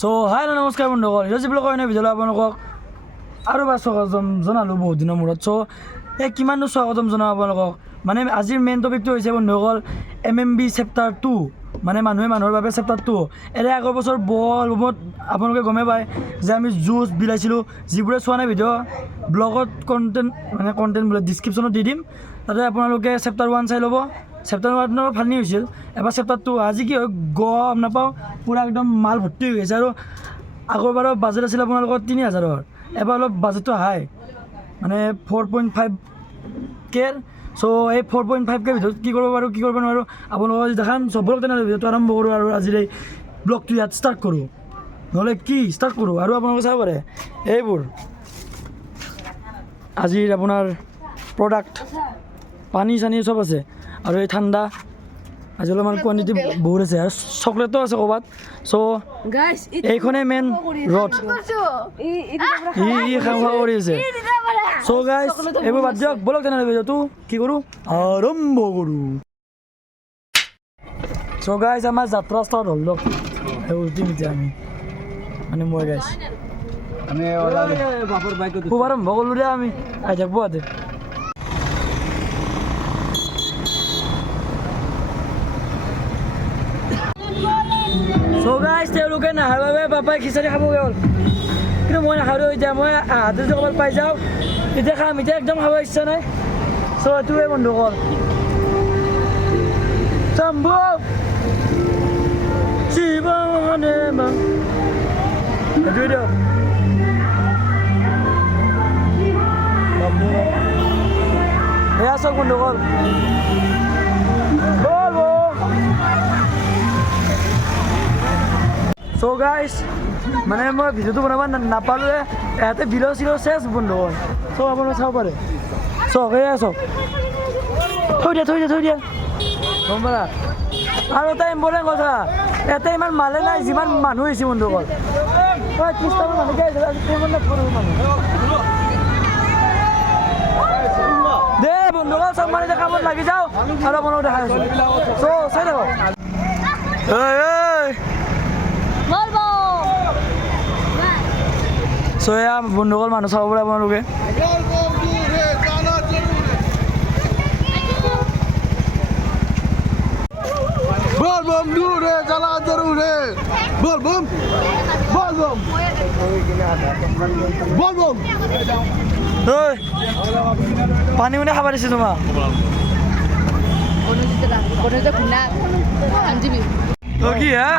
So হাই নমস্কাৰ বন্ধুসকল, হিৰজি ব্লগৰ এনে ভিডিঅ'লৈ আপোনালোকক আৰু এবাৰ স্বাগতম জনালোঁ বহুত দিনৰ মূৰত। চ' কিমাননো স্বাগতম জনাওঁ আপোনালোকক, মানে আজিৰ মেইন টপিকটো হৈছে বন্ধুসকল MMB চেপ্টাৰ 2, মানে মানুহে মানুহৰ বাবে চেপ্টাৰ 2। এনে আগৰ বছৰ বলবমত আপোনালোকে গমেই পায় যে আমি জুচ বিলাইছিলোঁ, যিবোৰে চোৱা নাই ভিডিঅ' ব্লগত কণ্টেণ্ট বোলে ডিছক্ৰিপশ্যনত দি দিম, তাতে আপোনালোকে চেপ্টাৰ 1 চাই ল'ব। চেপ্টাৰ 1 ভালেই হৈছিল, এবাৰ চেপ্টাৰ 2 আজি কি হয় গম নাপাওঁ, পূৰা একদম মাল ভৰ্তি হৈ গৈছে। আৰু আগৰবাৰৰ বাজেট আছিল আপোনালোকৰ 3000, এবাৰ অলপ বাজেটটো হাই, মানে 4.5K। চ' এই 4.5K ভিতৰত কি কৰিব পাৰোঁ কি কৰিব নোৱাৰোঁ আপোনালোকক দেখাম। চবক তেনেহ'লে ভিডিঅ'টো আৰম্ভ কৰোঁ আৰু আজিৰ এই ব্লগটো ইয়াত ষ্টাৰ্ট কৰোঁ, নহ'লে কি ষ্টাৰ্ট কৰোঁ। আৰু আপোনালোকে চাব পাৰে এইবোৰ আজিৰ আপোনাৰ প্ৰডাক্ট, পানী চানী চব আছে। আৰু এই ঠাণ্ডা আজি অলপমান কোৱান্টিটি বহুত আছে, আৰু চকলেটো আছে ক'ৰবাত। চ' এইখনেই মেইন ৰথ, ই খাওঁ খাওঁ কৰি আছে। চ' গাইজ এইবোৰ বাদ দিয়ক, ব'লক তেনেহ'লে ভিডিঅ'টো কি কৰোঁ আৰম্ভ কৰোঁ। চ' গাইজ আমাৰ যাত্ৰা ষ্টাৰ্ট হ'ল, লওক উল্টিম এতিয়া আমি, মানে মই গাইজ খুব আৰম্ভ কৰিলোঁ দিয়া আমি, আহি থাকবো ইয়াতে। চ' গাইজ তেওঁলোকে নাহাৰ বাবে পাপাই খিচাৰি খাবগৈ হ'ল, কিন্তু মই নাখাওঁ। এতিয়া মই আহাতে যদি ক'ৰবাত পাই যাওঁ তেতিয়া খাম, এতিয়া একদম খাব ইচ্ছা নাই। চ' এইটোৱে বন্ধুসকল চাম্বু জীৱনে এইটোৱে দিয়ক। এয়া চাওক বন্ধুসকল, চ' গাইজ মানে মই ভিডিঅ'টো বনাব নাপালোঁৱে, ইয়াতে বিলৰ চিলৰ চেছ বন্ধুসকল। চ' আপোনালোকে চাব পাৰে, চক এয়া চক, থৈ দিয়া গম পালা। আৰু এটা ইম্পৰ্টেণ্ট কথা, ইয়াতে ইমান মালে নাই যিমান মানুহ হৈছে বন্ধুসকল। 30টামান মানুহকে আহিছিল, আজি মানুহ দে বন্ধুসকল, চব মানে কামত লাগি যাওঁ আৰু আপোনালোকক দেখাই আছোঁ। চ' চাই থাকক। চ' এয়া বন্ধুসকল মানুহ চাব পাৰে আপোনালোকে। बोल दूर है चला जरूर है बोल बम পানী মানে খাব দিছে তোমাক, কি হা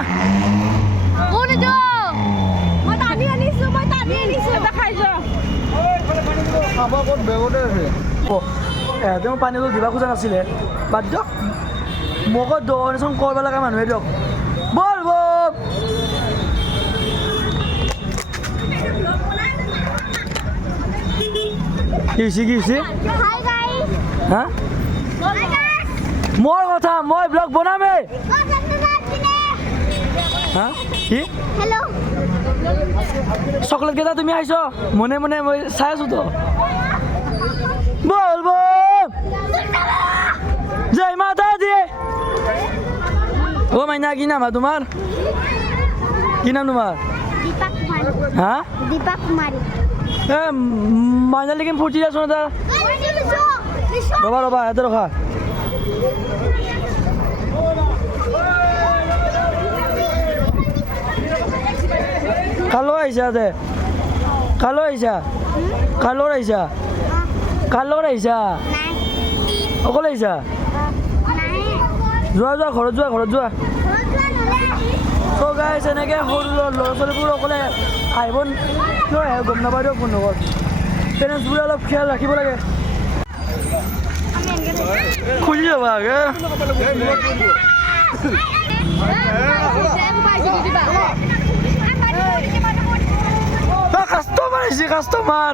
তেওঁ পানীটো দিবা খোজা নাছিলে, বাদ দিয়ক। মগত ডনেশ্যন কৰিব লগা মানুহে দিয়ক, বল বল। কি হৈছে হা মোৰ কথা, মই ব্লগ বনামেই। হা কি চকলেট কেইটা তুমি আহিছ মনে মনে, মই চাই আছো তো। বল বল জয় মাতা দি। অ মাইনা, কি নাম তোমাৰ? কি নাম তোমাৰ? হা দীপক কুমাৰী। এ মাইনা লেকিন ফুটি আছো না, ৰবা ইয়াতে ৰখা। কালৈ আহিছা দে, কালৈ আহিছা অকলে আহিছা? যোৱা ঘৰত যোৱা। চ' গাইজ এনেকৈ সৰু ল'ৰা ছোৱালীবোৰ অকলে আহিব কিয় আহে গম নাপায় দিয়ক বন্ধুসকল। পেৰেণ্টছবোৰে অলপ খেয়াল ৰাখিব লাগে। খুলি যাবা কাষ্টমাৰ আহিছে, কাষ্টমাৰ।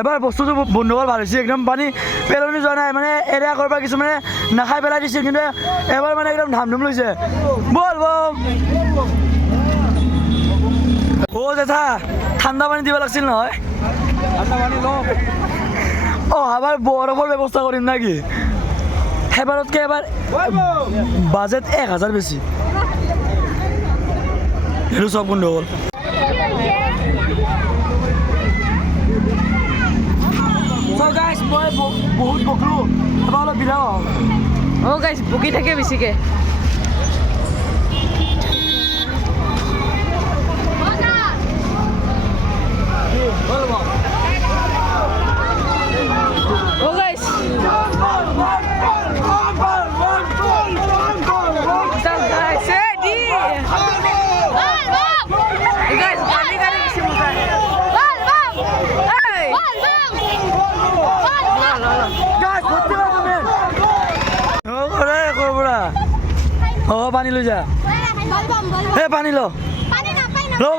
এবাৰ বস্তুটো বন্ধুসকল ভাল হৈছে, একদম পানী পেলনি যোৱা নাই, মানে এৰিয়া কৰবা কিছুমানে নাখাই পেলাই দিছিল, কিন্তু এবাৰ মানে একদম ধাম ধুম লৈছে। বল বল অ' জেঠা, ঠাণ্ডা পানী দিব লাগিছিল নহয়। আবার বরফের ব্যবস্থা করেন নাকি এবারতকে এবার বাজেট 1000 বেশি সেইটো সব গণ্ডগোল So guys, মই বহুত বকলো এবাৰ অলপ বিলাও গাইছ বকি থাকে বেছিকে গাইছ পানী লৈ যা হে পানী ল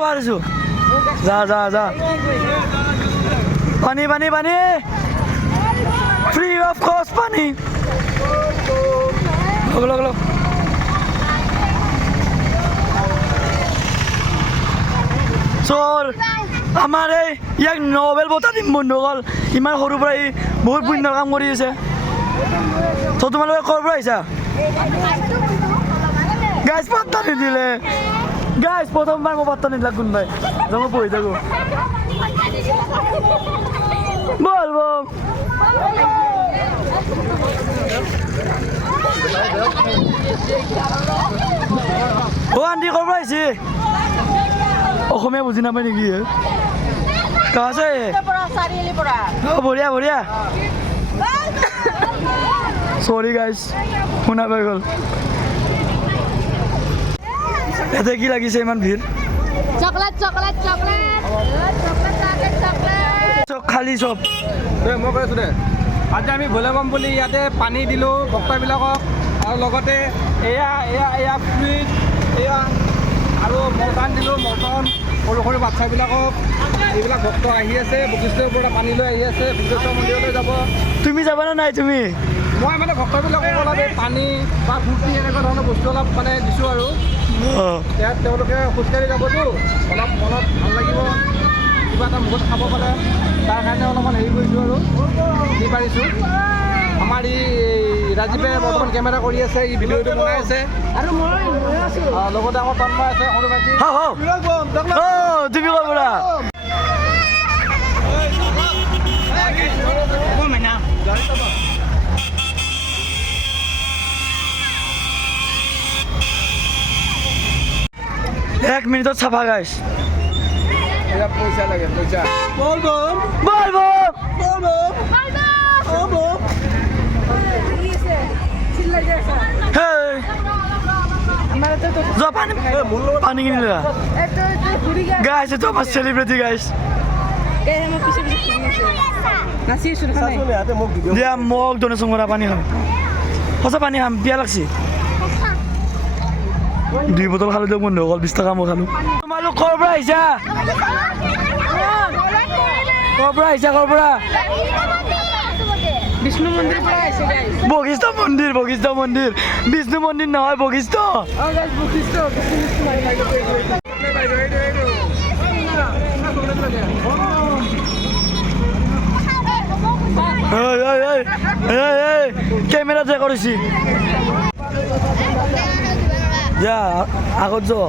পাৰিছো যা যা যা পানী পানী পানী ফ্ৰী অফ কষ্ট পানী লগ লগ চোৰ আমাৰ এই ইয়াক নবেল বঁটা দিম বন্ধুসকল ইমান সৰুৰ পৰা ই বহুত পুণ্যৰ কাম কৰি আছে তো তোমালোকে ক'ৰ পৰা আহিছা গাইজ পাত্তা নিদিলে গাইজ প্ৰথমবাৰ মই পাত্তা নিদিলাক কোনবাই যে মই পঢ়ি থাকোঁ বল বল আন্টি ক'ৰ পৰা আহিছে অসমীয়া বুজি নাপায় নেকি কা আছে বঢ়িয়া বঢ়িয়া চৰি গাইজ শুনা পাই গ'ল এতে কি লাগিছে ইমান ভিৰ chocolate chocolate chocolate chocolate chocolate চব খালী চব মই কৈ আছোঁ দে আজি আমি ভলেবম বুলি ইয়াতে পানী দিলোঁ ভক্তবিলাকক আৰু লগতে এয়া এয়া এয়া ফ্ৰিজ এয়া আৰু মৰ্টন দিলোঁ মৰ্টন সৰু সৰু বাচ্ছাবিলাকক এইবিলাক ভক্ত আহি আছে বশিষ্ঠৰ পৰা পানী লৈ আহি আছে বশিষ্ঠ মন্দিৰলৈ যাব তুমি যাবানে নাই তুমি মই মানে ভক্তবিলাকক অলপ এই পানী বা ফূৰ্তি এনেকুৱা ধৰণৰ বস্তু অলপ মানে দিছোঁ আৰু ইয়াত তেওঁলোকে খোজকাঢ়ি যাবতো অলপ মনত ভাল লাগিব কিবা এটা মুখত খাব পাৰে তাৰ কাৰণে অলপমান হেৰি কৰিছোঁ আৰু দি পাৰিছোঁ আমাৰ ই ৰাজীৱে বৰ্তমান কেমেৰা কৰি আছে ই ভিডিঅ'টো বনাই আছে আৰু মই লগতে আমাৰ তন্ময় আছে সৰু ভাইটি তুমি ক'ৰ পৰা এক মিনিটত চাফা গাইছ এয়া পইচা লাগে পইচা বল বল বল বল বল বল বল হেই যোৱা পানী পানী কিনি লোৱা গাইছ এইটো আমাৰ চেলিব্ৰিটি গাইছ দিয়া মোক ডনেশ্যন কৰা পানী খাম সঁচা পানী খাম পিয়া লাগছি 2 বটল খালো দিয়ক বন্ধু অকল 20 টকা মই খালো তোমালোক ক'ৰ পৰা আহিছা ক'ৰ পৰা আহিছা ক'ৰ পৰা বিষ্ণু মন্দিৰ পৰা আহিছে গাইছ বশিষ্ঠ মন্দিৰ বিষ্ণু মন্দিৰ নহয় বশিষ্ঠ বশিষ্ঠ কেমেৰা যে কৰিছি যা আগত যোৱা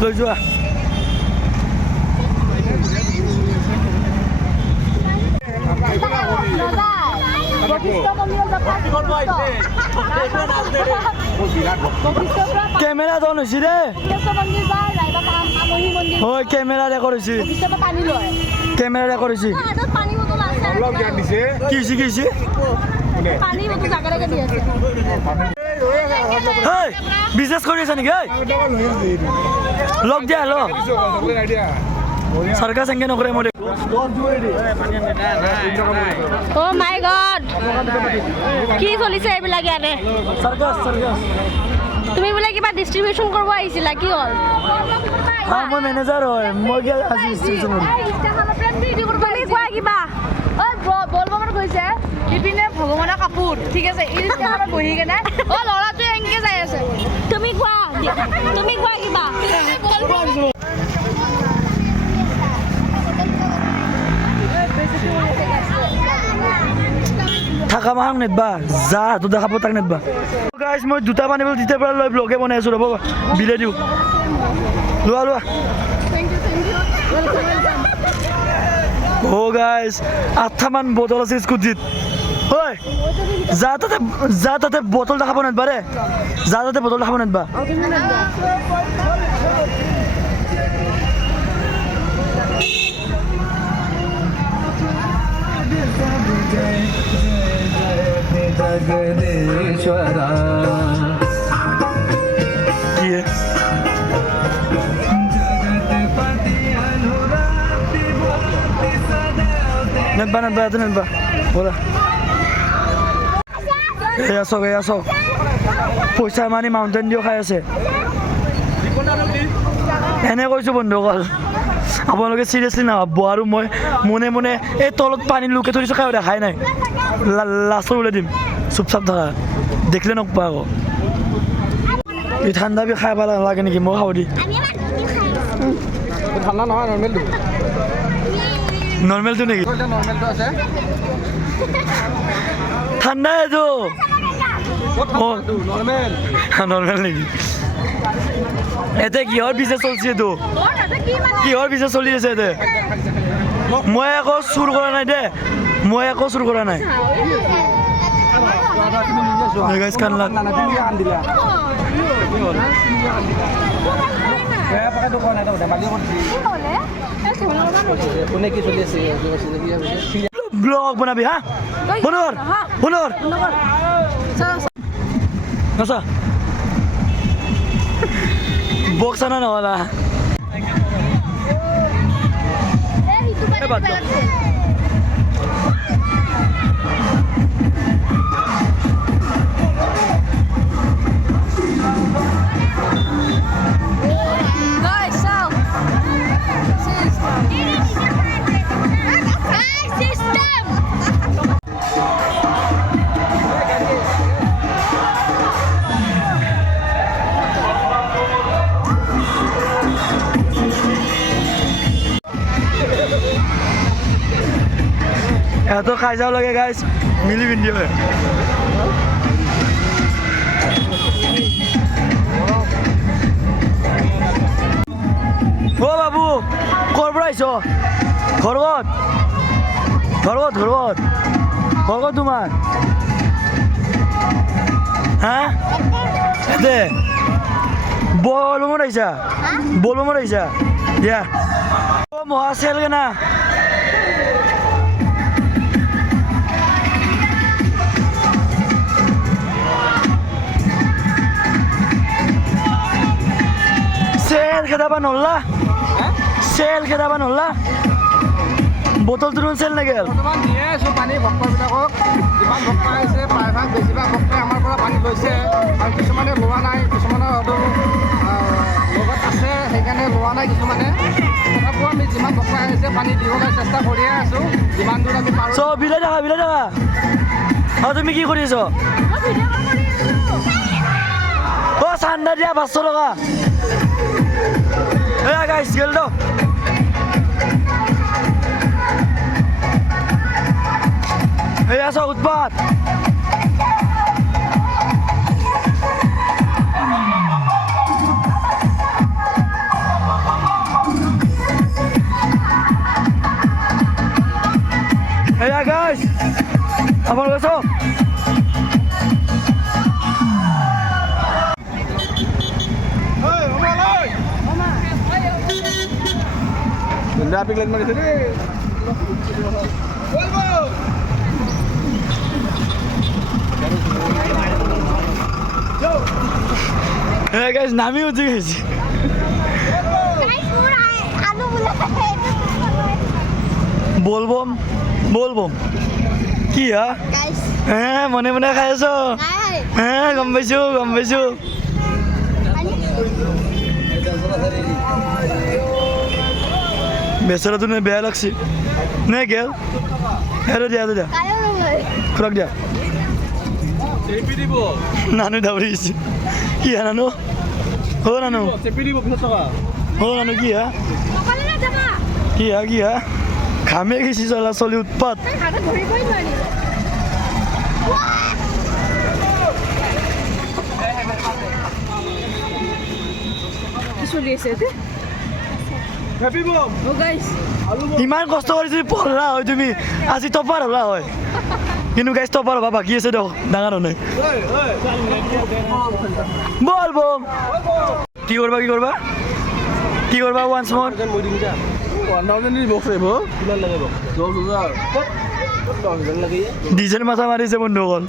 লৈ যোৱা কেমেৰা অন হৈছে দে হয় কেমেৰা ৰেকৰ্ড হৈছে কেমেৰা ৰেকৰ্ড হৈছে কি হৈছে কি হৈছে বিজনেছ কৰি আছা নেকি লগ দিয়া লগ চাৰ্কাছ এংগে নকৰে মই Oh my god! কি চলিছে এইবিলাক ইয়াতে চাৰ্কাছ চাৰ্কাছ তুমি বোলে কিবা ডিস্ট্ৰিবিউচন কৰিব আহিছিলা কি হ'ল মই মেনেজাৰ হয় মই কি আজি ডিস্ট্ৰিবিউচন কৰিম তুমি কোৱা কিবা বলবমত গৈছে ইপিনে ভগৱানৰ কাপোৰ ঠিক আছে এই বহি কেনে ল'ৰাটোৱে এনেকে যাই আছে তুমি কোৱা কিবা মাকা মাহাক নেদবা যা হাতত দেখা পাব তাক নেদবা গাইজ মই দুটা পানী বটল তেতিয়াৰ পৰা লৈ ব্লগে বনাই আছোঁ ৰ'ব বিলাই দিওঁ লোৱা লোৱা অ' গাইজ 8টামান বটল আছে স্কুটিত ঐ যা তাতে বটল দেখাব নেদবা ৰে যা তাতে বটল দেখাব নেদবা কি নেদবা ইয়াতে নেদবা ব'লা এয়া চাওক পইচা মানি মাউণ্টেইন ডিউ খাই আছে এনে কৈছোঁ বন্ধুসকল আপোনালোকে চিৰিয়াছলি নাভাবব আৰু মই মনে মনে এই তলত পানী লুকাই থৈ দিছোঁ খাই দেখাই নাই লাষ্টত ওলাই দিম চুপচাপ থকা দেখিলে নকবা আকৌ এই ঠাণ্ডা বি খাই ভাল নালাগে নেকি মই খাব দি ঠাণ্ডা নহয় নৰ্মেলটো নৰ্মেলটো নেকি নৰ্মেলটো আছে ঠাণ্ডা এইটো নৰ্মেল নৰ্মেল নেকি এতে কিহৰ বিজনেছ চলিছে এইটো কিহৰ বিজনেছ চলি আছে এতে মই একো চুৰ কৰা নাই দে মই একো চুৰ কৰা নাই কোনে কি চলি আছে ব্লগ বনাবি হা শুনৰ আচ্ছা বক্স আনা নহ'লা এত খাই যাও লাগে গাইজ মিলি পিন্ধি হয় অ' বাবু ক'ৰ পৰা আহিছ ঘৰ ক'ত তোমাৰ হা দে বলবমত আহিছা দিয়া অ' মহা চেল কেনা চেল খেদাবা নল্লা বটলটো চেল নেগেল বৰ্তমান দিয়ে আছোঁ পানী ভক্তবিলাকক যিমান ভক্ত আহিছে প্ৰায়ভাগ বেছিভাগ ভক্তই আমাৰ পৰা পানী লৈছে আৰু কিছুমানে লোৱা নাই কিছুমানৰ হয়তো লগত আছে সেইকাৰণে লোৱা নাই কিছুমানে তথাপিও আমি যিমান ভক্ত আহিছে পানী দিবলৈ চেষ্টা কৰিয়ে আছোঁ যিমান দূৰ আমি পাৰোঁ চ' বিলাই থাকা আৰু তুমি কি কৰি আছ অ' চান্দা দিয়া 500 টকা এয়া গাইছ গেল দ এয়া চাওক উৎপাত এয়া গাইছ আপোনালোকে চাওক ট্ৰাফিক লাইট মাৰিছে দেই গাইছ নামি উঠি গৈছে বলবম কি হা মনে মনে খাই আছ গম পাইছো বেচৰাটো নে বেয়া লাগছে নে গেল দিয়া খুৰাক দিয়া নানু দাবৰি গৈছে কি হা নানু নানু কি হা ঘামে গেছি চলা চলি উৎপাত চলি আছে হেপী বম অ গাইছ ইমান কষ্ট কৰি যদি পঢ়লা হয় তুমি আজি টপাৰ হ'লা হয় কিন্তু গাইজ টপাৰ হ'বা বাকী আছে দিয়ক ডাঙৰ হ'লে বল বম কি কৰবা কি কৰবা ওৱান্স মোৰ মই দিম যা 1000 বক্স আহিব কিমান লাগে বক্স 10000 10,000 লাগে ডিজেল মাথা মাৰিছে বন্ধুসকল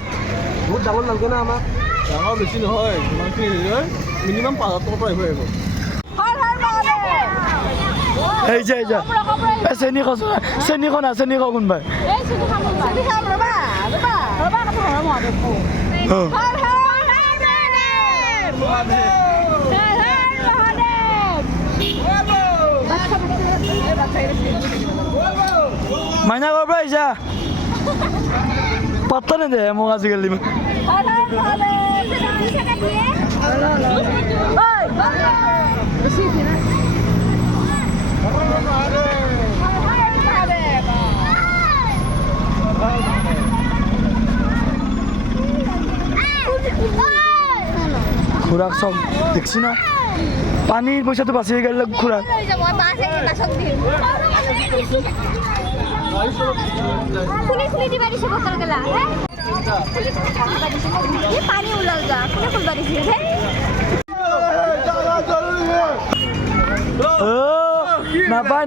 বহুত ডাঙৰ নালাগে না আমাক ডাঙৰ বেছি নহয় যিমানখিনি হেৰি হয় মিনিমাম 5,000 টকাৰ পৰা আহিব এই যে চেনি খাওঁ কোনোবাই মাইনা ক'ৰ পৰা আহিছা পাত্তা নেদে মোক আজিকালি খুৰাক চব দেখছি না পানীৰ পইচাটো বাচি গেল খুৰাক খুলি দিবা দিছে বটল গেলা পানী ওলাল যা কোনে খুলবা দিছে নাপায়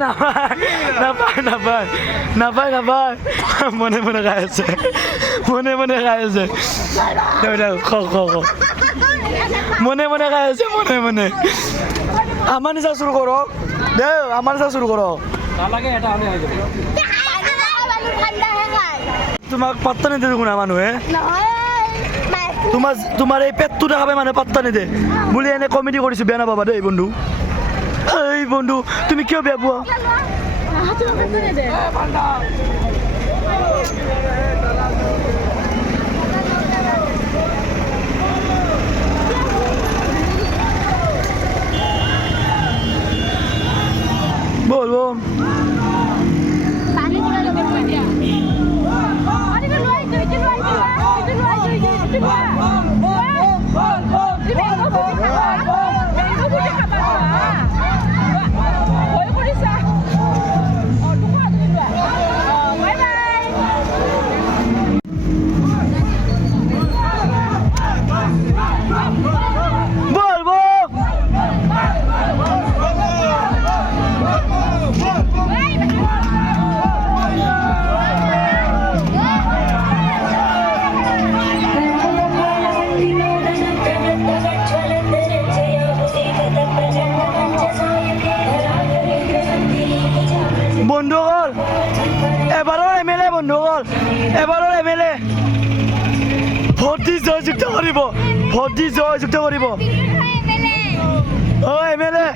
মনে খাই আছে মনে খাই আছে মনে খাই আছে মনে আমাৰ নিচা চুৰ কৰক দে আমাৰ নিচা চুৰ কৰক তোমাক পাত্তা নিদে দেখোন মানুহে তোমাৰ এই পেটটো দেখাবে মানুহে পাত্তা নিদে বুলি এনে কমেডি কৰিছো বেয়া নাপাবা দেই বন্ধু এই বন্ধু তুমি কিয় বেয়া পোৱা বলবো বন্ধুসকল এবাৰৰ MLA ভোট দি জয়যুক্ত কৰিব অ MLA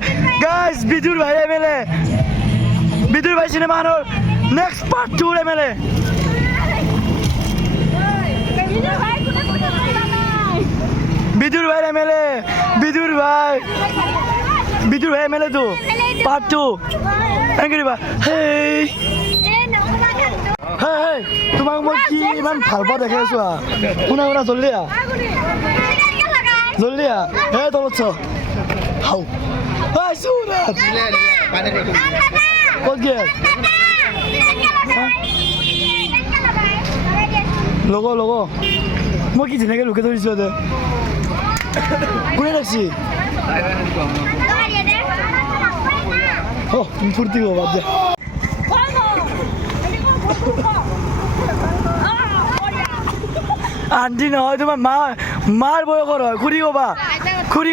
গাইজ বিদুৰ ভাই MLA বিদুৰ ভাই চিনেমাখনৰ নেক্সট পাৰ্ট 2 MLA বিদুৰ ভাই MLA MLA পাৰ্ট 2 এনেকৈ দিবা হেই তোমাক মই কি ইমান ভাল পাওঁ দেখি আছো শুনা জল্দি হে তলত হাও ক'ত গে লগ মই কি ধুনীয়াকৈ লুকাই থৈ দিছোঁ দে কোনে ৰাখছি ফূৰ্তি হ'ব বাদ দিয়া আন্টি নহয় তোমাৰ মাৰ বয়সৰ হয় খুৰী হ'বা খুৰী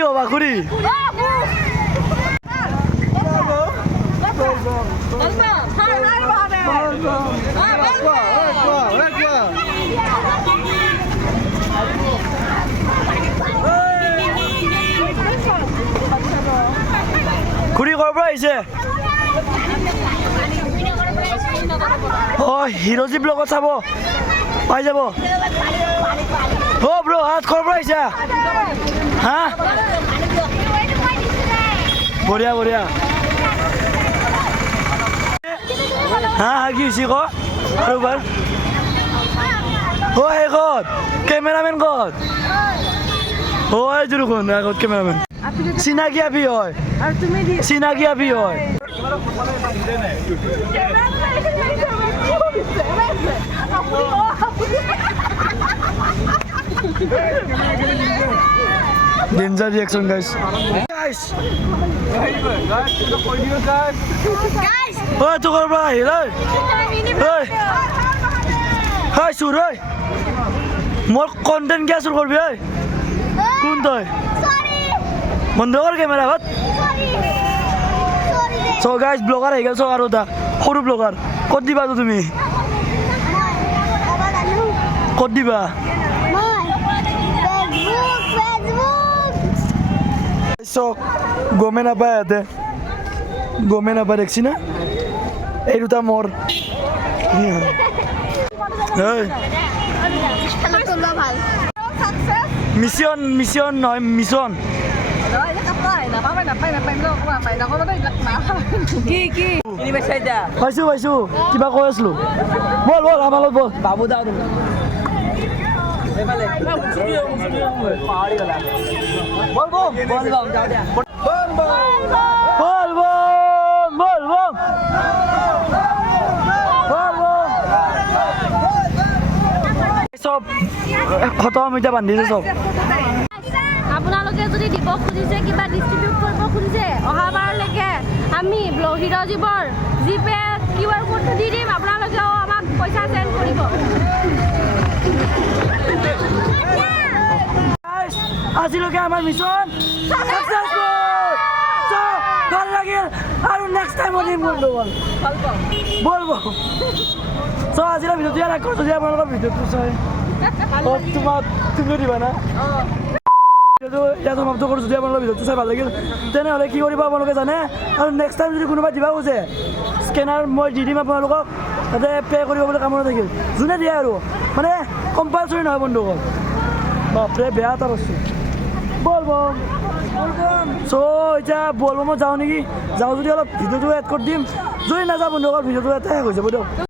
ক'ৰ পৰা আহিছে হিৰোজীপ লগত চাব পাই যাব ব্ৰ হাত ক'ৰ পৰা আহিছা হা বঢ়িয়া হা কি হৈছে ক আৰু এবাৰ ও শেষত কেমেৰামেন ক'ত ও এই দেখোন আগত কেমেৰামেন চিনাকি আবি হয় চিনাকি আবি হয় ডেঞ্জাৰ ৰিয়েকশ্যন গাইছ ঐ তোৰ ঘৰৰ পৰা আহিল ঐ চুৰ ঐ মোৰ কণ্টেণ্ট কিয় চুৰ কৰিবি ঐ কোন তই বন্ধ কৰ কেমেৰা ঘৰত চ' গাইজ ব্লগাৰ আহি গ'ল চ' আৰু এটা সৰু ব্লগাৰ ক'ত দিবা তুমি ক'ত দিবা চক গমে নাপায় ইয়াতে গমে নাপায় দেখছি না এই দুটা মোৰ মিছন মিছন নহয় মিছন পাইছো পাইছো কিবা কৈ আছিলো বল বল আমাৰ লগত বল বাবু দা বল বল বল চব খতম এতিয়া বান্ধিছে চব আপোনালোকে যদি দিব খুজিছে কিবা ডিষ্ট্ৰিবিউট কৰিব খুজিছে অহাবাৰলৈকে আমি হিৰ' জীৱৰ জিপে QR কোডটো দি দিম আপোনালোকেও আমাক পইচা চেণ্ড কৰিব আজিলৈকে আমাৰ মিছন ভাল লাগিল আৰু নেক্সট টাইম দিম বন্ধু বল বল চ' আজিলৈ ভিডিঅ'টো ইয়াত ৰাখোঁ যদি আপোনালোকৰ ভিডিঅ'টো চাই তোমাক তুমিও দিবা না ইয়াত সমাপ্ত কৰোঁ যদি আপোনালোকৰ ভিডিঅ'টো চাই ভাল লাগিল তেনেহ'লে কি কৰিব আপোনালোকে জানে আৰু নেক্সট টাইম যদি কোনোবাই দিবা খোজে স্কেনাৰ মই দি দিম আপোনালোকক তাতে পে' কৰিব বুলি কামত থাকিল যোনে দিয়ে আৰু মানে কম্পালচৰি নহয় বন্ধুসকল বাপৰে বেয়া এটা বস্তু বল বম চ' এতিয়া বল বমত যাওঁ নেকি যাওঁ যদি অলপ ভিডিঅ'টো এড কৰি দিম যদি নাযাওঁ বন্ধুসকল ভিডিঅ'টো এটা শেষ হৈ যাব দিয়ক